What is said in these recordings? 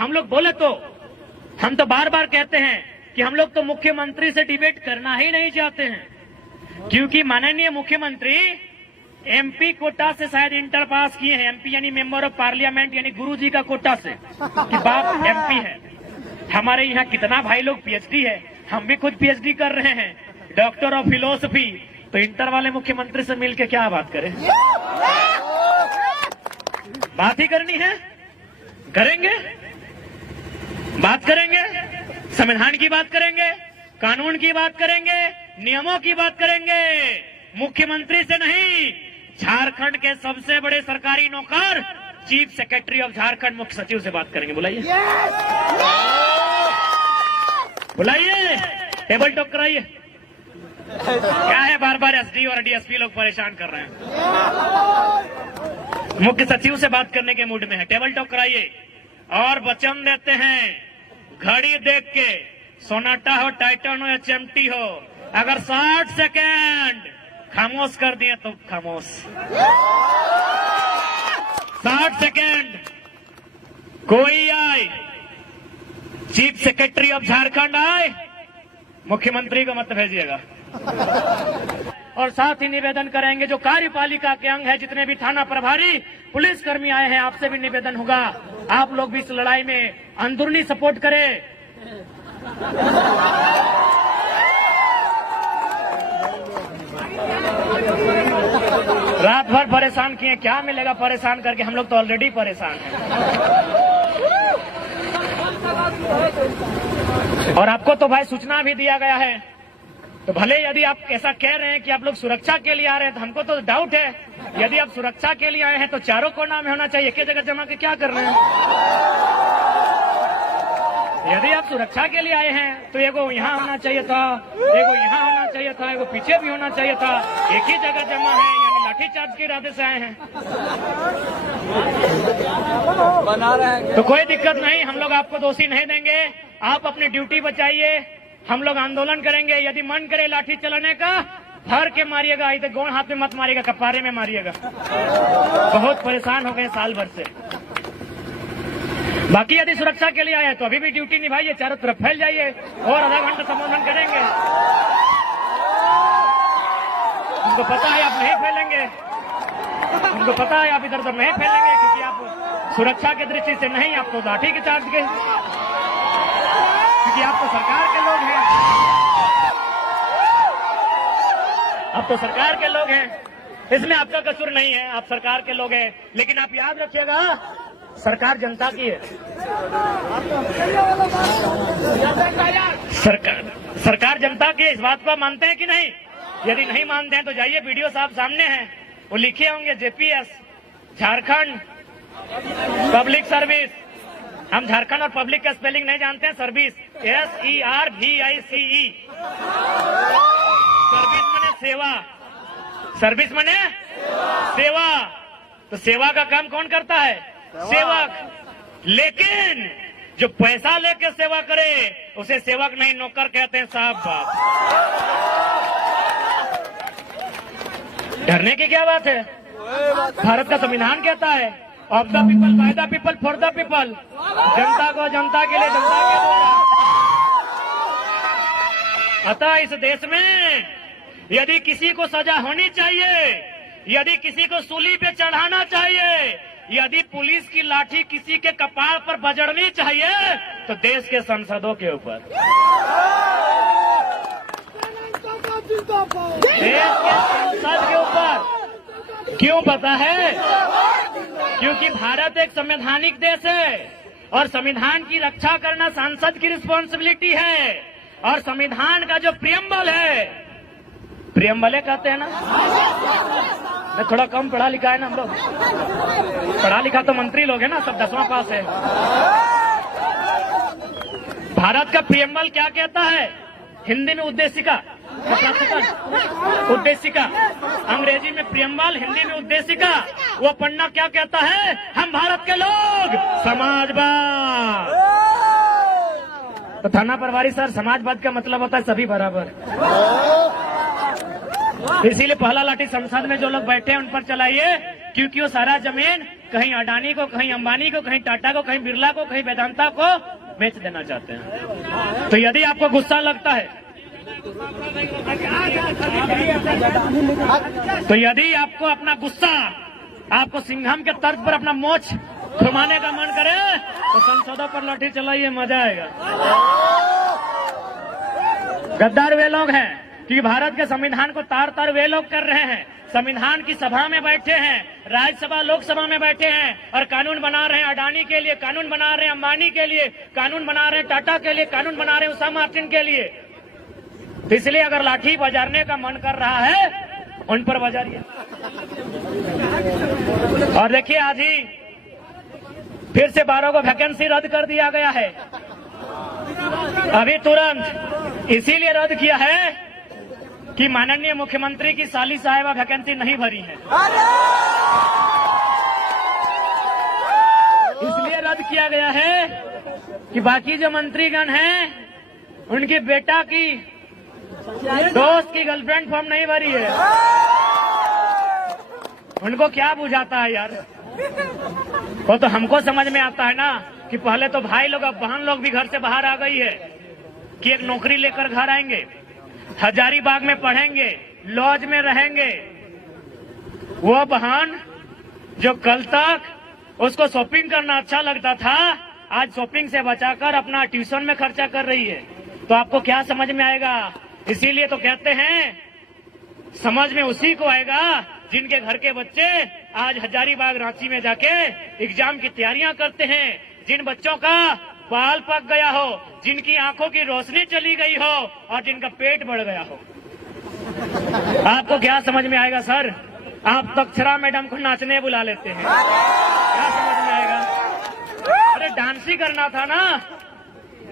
हम लोग बोले तो हम तो बार बार कहते हैं कि हम लोग तो मुख्यमंत्री से डिबेट करना ही नहीं चाहते हैं, क्योंकि माननीय मुख्यमंत्री एमपी कोटा से शायद इंटर पास किए हैं। एमपी यानी मेंबर ऑफ पार्लियामेंट, यानी गुरुजी का कोटा से कि बाप एमपी है। हमारे यहाँ कितना भाई लोग पीएचडी है, हम भी खुद पीएचडी कर रहे हैं, डॉक्टर ऑफ फिलोसफी। तो इंटर वाले मुख्यमंत्री से मिलके क्या बात करें? बात ही करनी है, करेंगे, बात करेंगे, संविधान की बात करेंगे, कानून की बात करेंगे, नियमों की बात करेंगे। मुख्यमंत्री से नहीं, झारखंड के सबसे बड़े सरकारी नौकर चीफ सेक्रेटरी ऑफ झारखंड मुख्य सचिव से बात करेंगे। बुलाइए, बुलाइए, टेबल टॉक कराइए। क्या है बार बार एसडी और डीएसपी लोग परेशान कर रहे हैं? मुख्य सचिव से बात करने के मूड में है, टेबल टॉक कराइए। और वचन देते हैं, घड़ी देख के, सोनाटा हो, टाइटन हो या चिमटी हो, अगर 60 सेकेंड खामोश कर दिए तो खामोश। 60 सेकेंड कोई आए, चीफ सेक्रेटरी ऑफ झारखंड आए, मुख्यमंत्री को मत भेजिएगा। और साथ ही निवेदन करेंगे, जो कार्यपालिका के अंग है, जितने भी थाना प्रभारी, पुलिस कर्मी आए हैं, आपसे भी निवेदन होगा, आप लोग भी इस लड़ाई में अंदरूनी सपोर्ट करें। रात भर परेशान किए, क्या मिलेगा परेशान करके? हम लोग तो ऑलरेडी परेशान हैं। और आपको तो भाई सूचना भी दिया गया है, तो भले यदि आप ऐसा कह रहे हैं कि आप लोग सुरक्षा के लिए आ रहे हैं, तो हमको तो डाउट है। यदि आप सुरक्षा के लिए आए हैं तो चारों कोना में होना चाहिए, एक ही जगह जमा के क्या कर रहे हैं? यदि आप सुरक्षा के लिए आए हैं तो एगो यहाँ होना चाहिए था, एगो यहाँ होना चाहिए था, एगो पीछे भी होना चाहिए था। एक ही जगह जमा है, यानी लाठीचार्ज के इरादे से आए हैं। बना रहे हैं तो कोई दिक्कत नहीं, हम लोग आपको दोषी नहीं देंगे। आप अपनी ड्यूटी बचाइए, हम लोग आंदोलन करेंगे। यदि मन करे लाठी चलाने का, भर के मारिएगा, इधर गोड़ हाथ में मत मारिएगा, कपारे में मारिएगा। बहुत परेशान हो गए साल भर से। बाकी यदि सुरक्षा के लिए आए तो अभी भी ड्यूटी निभाइए, चारों तरफ फैल जाइए, और आधा घंटा संबोधन करेंगे। उनको पता है आप नहीं फैलेंगे, उनको पता है आप इधर उधर नहीं फैलेंगे, क्योंकि आप सुरक्षा की दृष्टि से नहीं, आप तो लाठी के चार्ज के, क्योंकि आप तो सरकार के लोग हैं, आप तो सरकार के लोग हैं। इसमें आपका कसूर नहीं है, आप सरकार के लोग हैं। लेकिन आप याद रखिएगा, सरकार जनता की है। सरकार जनता की है, इस बात को मानते हैं कि नहीं? यदि नहीं मानते हैं तो जाइए, वीडियो साहब सामने हैं, वो लिखे होंगे जेपीएस, झारखंड पब्लिक सर्विस। हम झारखंड और पब्लिक का स्पेलिंग नहीं जानते हैं, सर्विस, SERVICE। सर्विस माने सेवा, सर्विस माने सेवा। तो सेवा का काम कौन करता है? सेवक। लेकिन जो पैसा लेके सेवा करे उसे सेवक नहीं, नौकर कहते हैं साहब। बाप, डरने की क्या बात है? भारत का संविधान कहता है, of the people, by the people, for the people. जनता को जनता के लिए, जनता के द्वारा। अतः इस देश में यदि किसी को सजा होनी चाहिए, यदि किसी को सूली पे चढ़ाना चाहिए, यदि पुलिस की लाठी किसी के कपार पर बजड़नी चाहिए, तो देश के सांसदों के ऊपर, देश के संसद के ऊपर। क्यों पता है? क्योंकि भारत एक संवैधानिक देश है, और संविधान की रक्षा करना सांसद की रिस्पॉन्सिबिलिटी है। और संविधान का जो प्रियम्बल है, प्रियम्बले कहते हैं ना, मैं थोड़ा कम पढ़ा लिखा है ना, हम लोग पढ़ा लिखा तो मंत्री लोग हैं ना, सब 10वां पास है। भारत का प्रियम्बल क्या कहता है? हिंदी में उद्देशिका, उद्देशिका, अंग्रेजी में प्रियम्बल, हिंदी में उद्देशिका। वो पढ़ना क्या कहता है? हम भारत के लोग समाजवाद। तो थाना प्रभारी सर, समाजवाद का मतलब होता है सभी बराबर। इसीलिए पहला लाठी संसद में जो लोग बैठे हैं उन पर चलाइए, क्योंकि वो सारा जमीन कहीं अडानी को, कहीं अंबानी को, कहीं टाटा को, कहीं बिरला को, कहीं वेदांता को बेच देना चाहते हैं। तो यदि आपको गुस्सा लगता है, तो यदि आपको अपना गुस्सा, आपको सिंघम के तर्क पर अपना मोछ घुमाने का मन करे तो संसदों पर लाठी चलाइए, मजा आएगा। गद्दार वे लोग हैं कि भारत के संविधान को तार तार वे लोग कर रहे हैं। संविधान की सभा में बैठे हैं, राज्यसभा लोकसभा में बैठे हैं और कानून बना रहे हैं। अडानी के लिए कानून बना रहे हैं, अंबानी के लिए कानून बना रहे हैं, टाटा के लिए कानून बना रहे हैं, उषा मार्टिन के लिए। तो इसलिए अगर लाठी बजारने का मन कर रहा है उन पर बजारिए। और देखिए आज ही फिर से 12 को वैकेंसी रद्द कर दिया गया है। अभी तुरंत इसीलिए रद्द किया है कि माननीय मुख्यमंत्री की साली साहिबा वैकेंसी नहीं भरी है, इसलिए रद्द किया गया है कि बाकी जो मंत्रीगण हैं उनकी बेटा की दोस्त की गर्लफ्रेंड फॉर्म नहीं भरी है। उनको क्या बुझाता है यार, वो तो हमको समझ में आता है ना कि पहले तो भाई लोग, अब बहन लोग भी घर से बाहर आ गई है कि एक नौकरी लेकर घर आएंगे, हजारीबाग में पढ़ेंगे, लॉज में रहेंगे। वो बहन जो कल तक उसको शॉपिंग करना अच्छा लगता था, आज शॉपिंग से बचाकर अपना ट्यूशन में खर्चा कर रही है। तो आपको क्या समझ में आएगा? इसीलिए तो कहते हैं समझ में उसी को आएगा जिनके घर के बच्चे आज हजारीबाग रांची में जाके एग्जाम की तैयारियां करते हैं, जिन बच्चों का बाल पक गया हो, जिनकी आंखों की रोशनी चली गई हो और जिनका पेट बढ़ गया हो। आपको क्या समझ में आएगा सर? आप तो अक्षरा मैडम को नाचने बुला लेते हैं, क्या समझ में आएगा? अरे डांस ही करना था ना,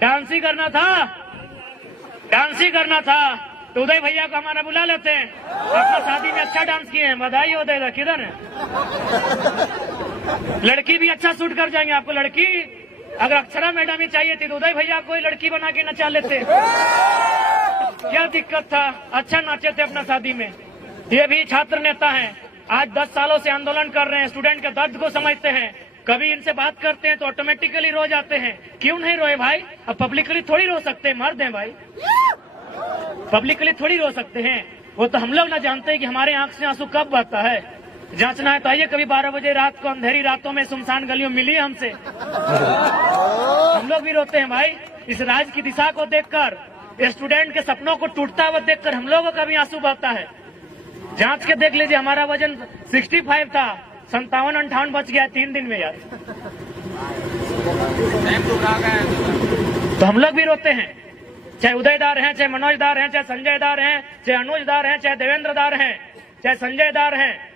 डांस ही करना था, डांस ही करना था तो उदय भैया को हमारा बुला लेते हैं। अपना शादी में अच्छा डांस किए हैं, बधाई हो। उदय किधर है? लड़की भी अच्छा शूट कर जाएंगे आपको। लड़की अगर अक्षरा मैडम ही चाहिए थी तो उदय भैया कोई लड़की बना के नचा लेते, क्या दिक्कत था? अच्छा नाचे थे अपना शादी में। ये भी छात्र नेता हैं, आज 10 सालों से आंदोलन कर रहे हैं, स्टूडेंट के दर्द को समझते हैं। कभी इनसे बात करते हैं तो ऑटोमेटिकली रो जाते हैं। क्यों नहीं रोए भाई? अब पब्लिकली थोड़ी रो सकते हैं, मर्द हैं भाई, पब्लिकली थोड़ी रो सकते हैं। वो तो हम लोग ना जानते हैं कि हमारे आंख से आंसू कब बहता है। जांचना है तो आइए कभी 12 बजे रात को अंधेरी रातों में सुनसान गलियों मिलिए हमसे, हम लोग भी रोते हैं भाई। इस राज्य की दिशा को देखकर, स्टूडेंट के सपनों को टूटता हुआ देखकर हम लोगों का भी आंसू बहता है। जांच के देख लीजिए, हमारा वजन 65 था, 57-58 बच गया 3 दिन में यार। तो हम लोग भी रोते हैं, चाहे उदयदार हैं, चाहे मनोजदार हैं, चाहे संजयदार हैं, चाहे अनुजदार हैं, चाहे देवेंद्रदार हैं, चाहे संजयदार हैं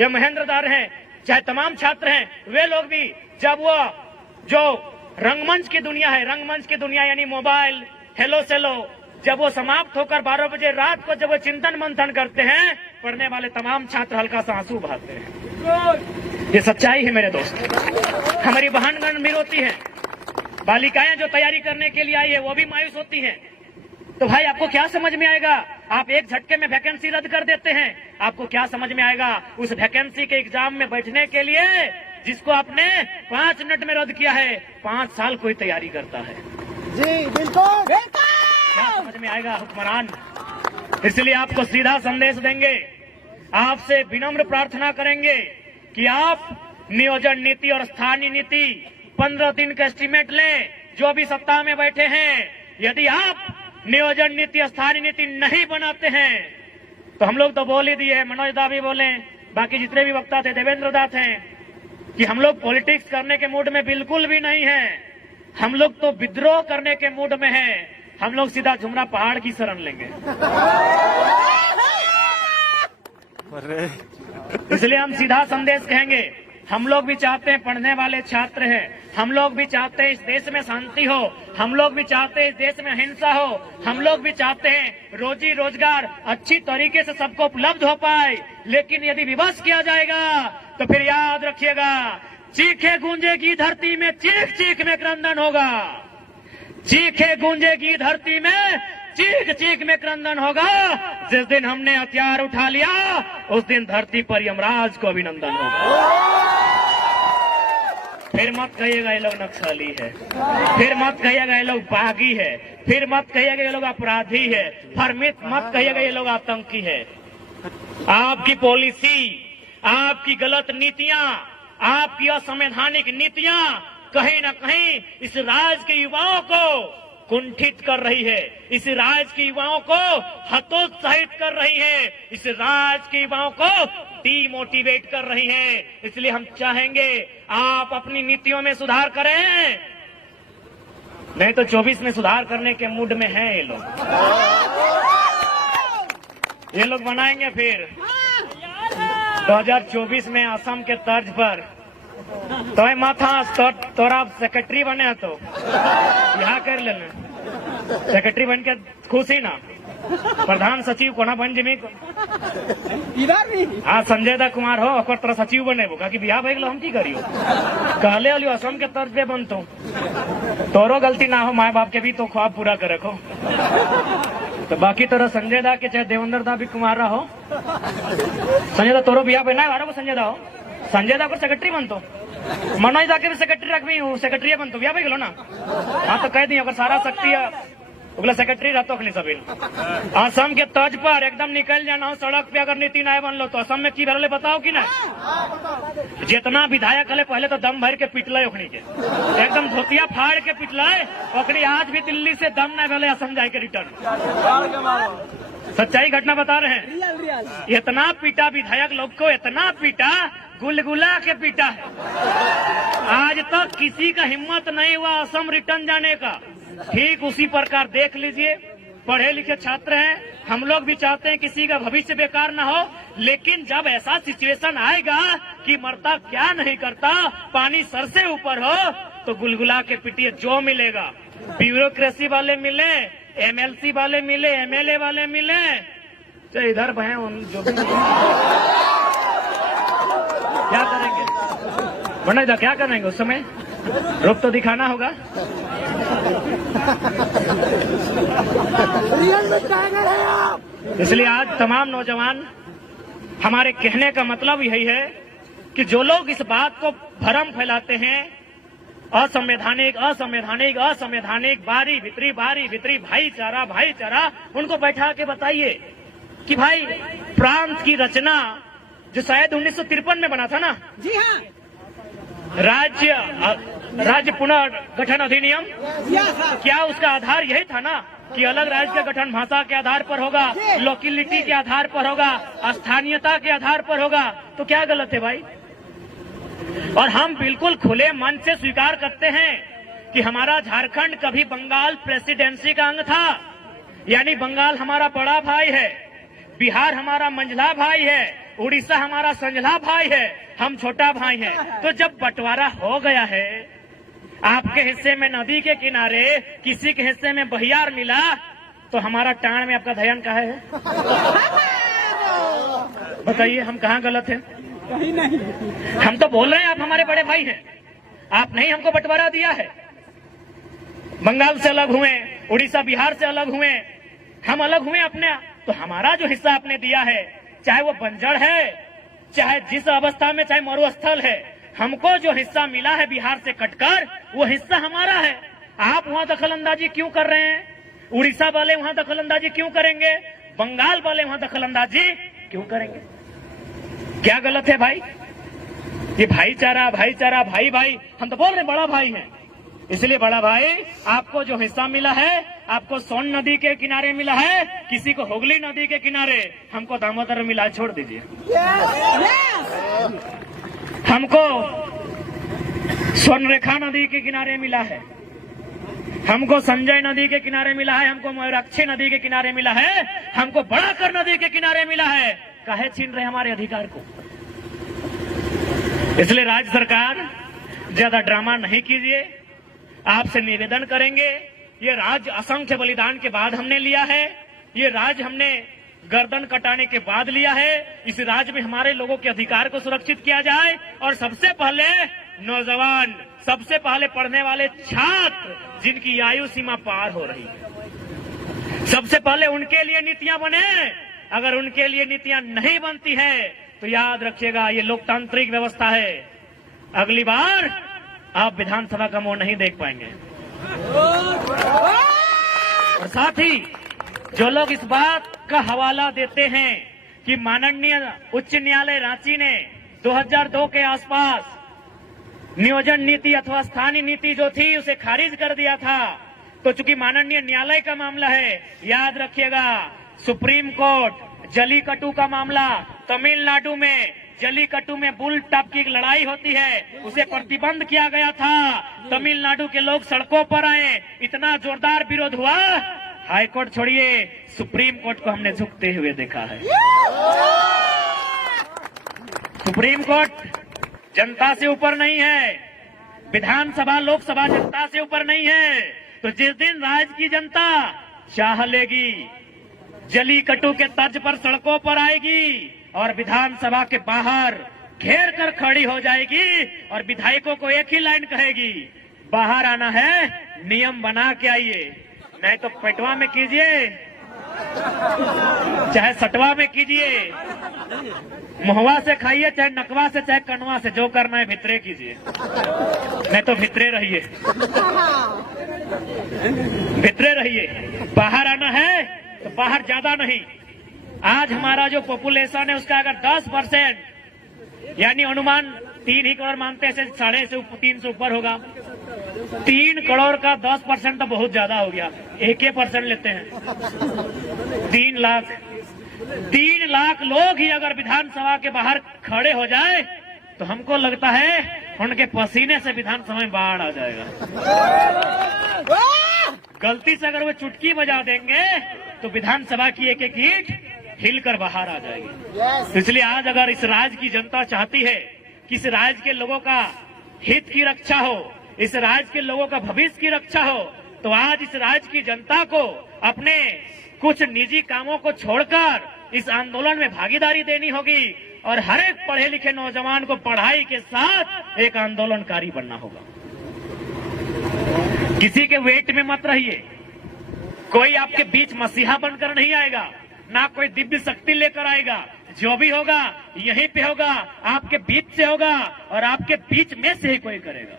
या महेंद्रदार हैं, चाहे तमाम छात्र हैं। वे लोग भी जब वो जो रंगमंच की दुनिया है, रंगमंच की दुनिया यानी मोबाइल, हेलो सेलो, जब वो समाप्त होकर 12 बजे रात को जब वो चिंतन मंथन करते हैं, पढ़ने वाले तमाम छात्र हल्का सा आंसू बहाते हैं। ये सच्चाई है मेरे दोस्त। हमारी बहनगण भी रोती है, बालिकाएं जो तैयारी करने के लिए आई है वो भी मायूस होती हैं। तो भाई आपको क्या समझ में आएगा? आप एक झटके में वैकेंसी रद्द कर देते हैं, आपको क्या समझ में आएगा? उस वैकेंसी के एग्जाम में बैठने के लिए जिसको आपने 5 मिनट में रद्द किया है, 5 साल कोई तैयारी करता है। जी बिल्कुल, क्या समझ में आएगा हुक्मरान? इसलिए आपको सीधा संदेश देंगे, आपसे विनम्र प्रार्थना करेंगे कि आप नियोजन नीति और स्थानीय नीति 15 दिन का एस्टीमेट लें। जो भी सत्ता में बैठे हैं, यदि आप नियोजन नीति स्थानीय नीति नहीं बनाते हैं तो हम लोग तो बोल ही दिए, मनोज दा भी बोले, बाकी जितने भी वक्ता थे, देवेंद्र दा थे, कि हम लोग पॉलिटिक्स करने के मूड में बिल्कुल भी नहीं है। हम लोग तो विद्रोह करने के मूड में हैं। हम लोग सीधा झुमरा पहाड़ की शरण लेंगे। इसलिए हम सीधा संदेश कहेंगे, हम लोग भी चाहते हैं, पढ़ने वाले छात्र हैं, हम लोग भी चाहते हैं इस देश में शांति हो, हम लोग भी चाहते हैं इस देश में अहिंसा हो, हम लोग भी चाहते हैं रोजी रोजगार अच्छी तरीके से सबको उपलब्ध हो पाए। लेकिन यदि विवश किया जाएगा तो फिर याद रखिएगा, चीखे गूंजेगी धरती में, चीख चीख में क्रंदन होगा। चीखे गूंजेगी धरती में, चीख चीख में क्रंदन होगा। जिस दिन हमने हथियार उठा लिया उस दिन धरती पर यमराज को अभिनंदन होगा। फिर मत कहिएगा ये लोग नक्सली है, फिर मत कहिएगा ये लोग बागी है, फिर मत कहिएगा ये लोग अपराधी है, फिर मत कहिएगा ये लोग आतंकी है। आपकी पॉलिसी, आपकी गलत नीतियां, आपकी असंवैधानिक नीतियां कहीं न कहीं इस राज्य के युवाओं को कुंठित कर रही है, इस राज्य के युवाओं को हतोत्साहित कर रही है, इस राज्य के युवाओं को डीमोटिवेट कर रही है। इसलिए हम चाहेंगे आप अपनी नीतियों में सुधार करें, नहीं तो 24 में सुधार करने के मूड में हैं ये लोग बनाएंगे फिर 2024 में असम के तर्ज पर। तो माथा तोरा सेक्रेटरी बने तो यहाँ कर लेना, सेक्रेटरी बन के खुशी ना, प्रधान सचिव कोना बन जमी इधर भी हाँ संजय दा कुमार हो और तरह सचिव बने वो कि बिहार भाई हम की करियो कहले अलियो असम के तर्ज पे बनतो, तोरो गलती ना हो, माए बाप के भी तो ख्वाब पूरा कर रखो। तो बाकी तोरा संजय दा के चाहे देवेंद्र दा भी कुमार हो, संजय दा तोरो बिहार भाई ना संजय दा हो, संजय दा को सेक्रेटरी बनतो, मनोज दा के भी सेक्रेटरी रखवी हूँ, सेक्रेटरी बनतो बिहार भाई गलो ना। हाँ तो कह दी अगर सारा शक्ति उगला सेक्रेटरी रहतो नहीं सभी असम के तर्ज पर एकदम निकल जाना हो सड़क पे। अगर नीति नया बन लो तो असम में की भरले बताओ कि ना, जितना विधायक हले पहले तो दम भर के पिटल ओखनी के, एकदम धोतिया फाड़ के पिटल ओकरी। आज भी दिल्ली से दम न भले असम जाए के रिटर्न, सच्चाई घटना बता रहे हैं। इतना पीटा विधायक लोग को, इतना पीटा, गुलगुला के पीटा है। आज तक किसी का हिम्मत नहीं हुआ असम रिटर्न जाने का। ठीक उसी प्रकार देख लीजिए, पढ़े लिखे छात्र हैं, हम लोग भी चाहते हैं किसी का भविष्य बेकार न हो, लेकिन जब ऐसा सिचुएशन आएगा कि मरता क्या नहीं करता, पानी सर से ऊपर हो, तो गुलगुला के पिटिए। जो मिलेगा, ब्यूरोक्रेसी वाले मिले, एमएलसी वाले मिले, एमएलए वाले मिले, तो इधर बहे जो भी क्या करेंगे वरना क्या करेंगे उस समय, रुख तो दिखाना होगा। इसलिए आज तमाम नौजवान, हमारे कहने का मतलब यही है कि जो लोग इस बात को भ्रम फैलाते हैं, असंवैधानिक असंवैधानिक असंवैधानिक, बारी भितरी भाईचारा भाईचारा, उनको बैठा के बताइए कि भाई प्रांत की रचना जो शायद 1953 में बना था ना, जी हाँ, राज्य पुनर्गठन अधिनियम, क्या उसका आधार यही था ना कि अलग राज्य का गठन भाषा के आधार पर होगा, लोकेलिटी के आधार पर होगा, स्थानीयता के आधार पर होगा। तो क्या गलत है भाई? और हम बिल्कुल खुले मन से स्वीकार करते हैं कि हमारा झारखंड कभी बंगाल प्रेसिडेंसी का अंग था, यानी बंगाल हमारा बड़ा भाई है, बिहार हमारा मंझला भाई है, उड़ीसा हमारा संझला भाई है, हम छोटा भाई हैं। तो जब बंटवारा हो गया है, आपके हिस्से में नदी के किनारे, किसी के हिस्से में बहियार मिला, तो हमारा टाण में आपका ध्यान कहाँ है? बताइए हम कहाँ गलत हैं? कहीं नहीं। हम तो बोल रहे हैं आप हमारे बड़े भाई हैं, आप नहीं हमको बंटवारा दिया है। बंगाल से अलग हुए, उड़ीसा बिहार से अलग हुए, हम अलग हुए अपने, तो हमारा जो हिस्सा आपने दिया है, चाहे वो बंजर है, चाहे जिस अवस्था में, चाहे मरुस्थल है, हमको जो हिस्सा मिला है बिहार से कटकर, वो हिस्सा हमारा है। आप वहां दखलंदाजी क्यों कर रहे हैं? उड़ीसा वाले वहां दखलंदाजी क्यों करेंगे? बंगाल वाले वहां दखलंदाजी क्यों करेंगे? क्या गलत है भाई? ये भाईचारा भाईचारा भाई भाई, हम तो बोल रहे हैं बड़ा भाई है, इसलिए बड़ा भाई आपको जो हिस्सा मिला है, आपको सोन नदी के किनारे मिला है, किसी को हुगली नदी के किनारे, हमको दामोदर मिला, छोड़ दीजिए। हमको स्वर्णरेखा नदी के किनारे मिला है, हमको संजय नदी के किनारे मिला है, हमको मयूराक्षी नदी के किनारे मिला है, हमको बड़ाकर नदी के किनारे मिला है। काहे छीन रहे हमारे अधिकार को? इसलिए राज्य सरकार ज्यादा ड्रामा नहीं कीजिए, आपसे निवेदन करेंगे। ये राज्य असंख्य बलिदान के बाद हमने लिया है, ये राज्य हमने गर्दन कटाने के बाद लिया है। इस राज्य में हमारे लोगों के अधिकार को सुरक्षित किया जाए, और सबसे पहले नौजवान, सबसे पहले पढ़ने वाले छात्र जिनकी आयु सीमा पार हो रही है, सबसे पहले उनके लिए नीतियां बने। अगर उनके लिए नीतियां नहीं बनती है तो याद रखिएगा, ये लोकतांत्रिक व्यवस्था है, अगली बार आप विधानसभा का मुंह नहीं देख पाएंगे। और साथ ही जो लोग इस बात का हवाला देते हैं कि माननीय उच्च न्यायालय रांची ने 2002 के आसपास नियोजन नीति अथवा स्थानीय नीति जो थी उसे खारिज कर दिया था, तो चूंकि माननीय न्यायालय का मामला है, याद रखिएगा सुप्रीम कोर्ट जलीकट्टू का मामला, तमिलनाडु में जलीकट्टू में बुल टॉप की लड़ाई होती है, उसे प्रतिबंध किया गया था। तमिलनाडु के लोग सड़कों पर आए, इतना जोरदार विरोध हुआ, हाईकोर्ट छोड़िए सुप्रीम कोर्ट को हमने झुकते हुए देखा है। सुप्रीम कोर्ट जनता से ऊपर नहीं है, विधानसभा लोकसभा जनता से ऊपर नहीं है। तो जिस दिन राज्य की जनता चाह लेगी, जलीकट्टू के तर्ज पर सड़कों पर आएगी और विधानसभा के बाहर घेर कर खड़ी हो जाएगी और विधायकों को एक ही लाइन कहेगी, बाहर आना है, नियम बना के आइए, नहीं तो पेटवा में कीजिए चाहे सटवा में कीजिए, मुहवा से खाइए चाहे नकवा से चाहे कनवा से, जो करना है भितरे कीजिए, नहीं तो भितरे रहिए, भितरे रहिए। बाहर आना है तो बाहर ज्यादा नहीं। आज हमारा जो पॉपुलेशन है उसका अगर 10% यानी अनुमान 3 ही करोड़ मानते हैं, 3.5 से ऊपर होगा। 3 करोड़ का 10% तो बहुत ज्यादा हो गया, 1% लेते हैं, 3 लाख लोग ही अगर विधानसभा के बाहर खड़े हो जाए तो हमको लगता है उनके पसीने से विधानसभा में बाढ़ आ जाएगा। गलती से अगर वो चुटकी बजा देंगे तो विधानसभा की एक एक ईंट हिलकर बाहर आ जाएगी। तो इसलिए आज अगर इस राज्य की जनता चाहती है कि इस राज्य के लोगों का हित की रक्षा हो, इस राज्य के लोगों का भविष्य की रक्षा हो, तो आज इस राज्य की जनता को अपने कुछ निजी कामों को छोड़कर इस आंदोलन में भागीदारी देनी होगी और हर एक पढ़े लिखे नौजवान को पढ़ाई के साथ एक आंदोलनकारी बनना होगा। किसी के वेट में मत रहिए, कोई आपके बीच मसीहा बनकर नहीं आएगा, ना कोई दिव्य शक्ति लेकर आएगा। जो भी होगा यहीं पे होगा, आपके बीच से होगा और आपके बीच में से ही कोई करेगा।